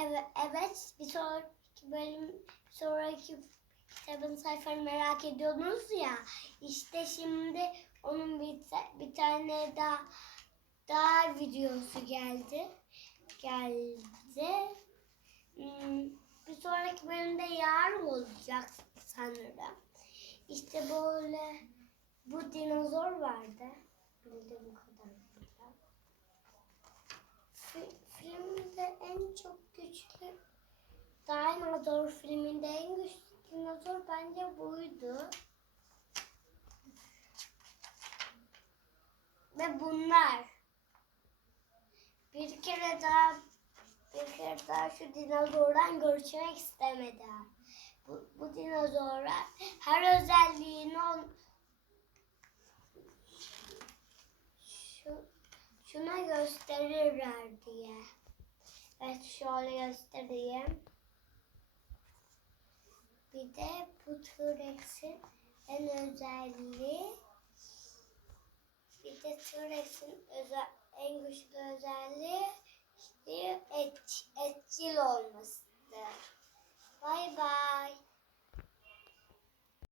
Evet, evet. Bir sonraki bölüm, bir sonraki kitabın sayfanı merak ediyordunuz ya. İşte şimdi onun bir, bir tane daha daha videosu geldi. Geldi. Hmm, bir sonraki bölümde yarın olacak sanırım. İşte böyle bu dinozor vardı. Kadarıyla. Fi- filmde en çok Dinozor filminde en güçlü dinozor bence buydu. Ve bunlar. Bir kere daha bir kere daha şu dinozordan görüşmek istemediler. Bu, bu dinozorlar her özelliğini on, şu, şuna gösterirler diye. Evet şöyle göstereyim. Bir de bu T-Rex'in en özelliği bir de T-Rex'in özel, en güçlü özelliği et, etçil olmasıdır. Bay bay.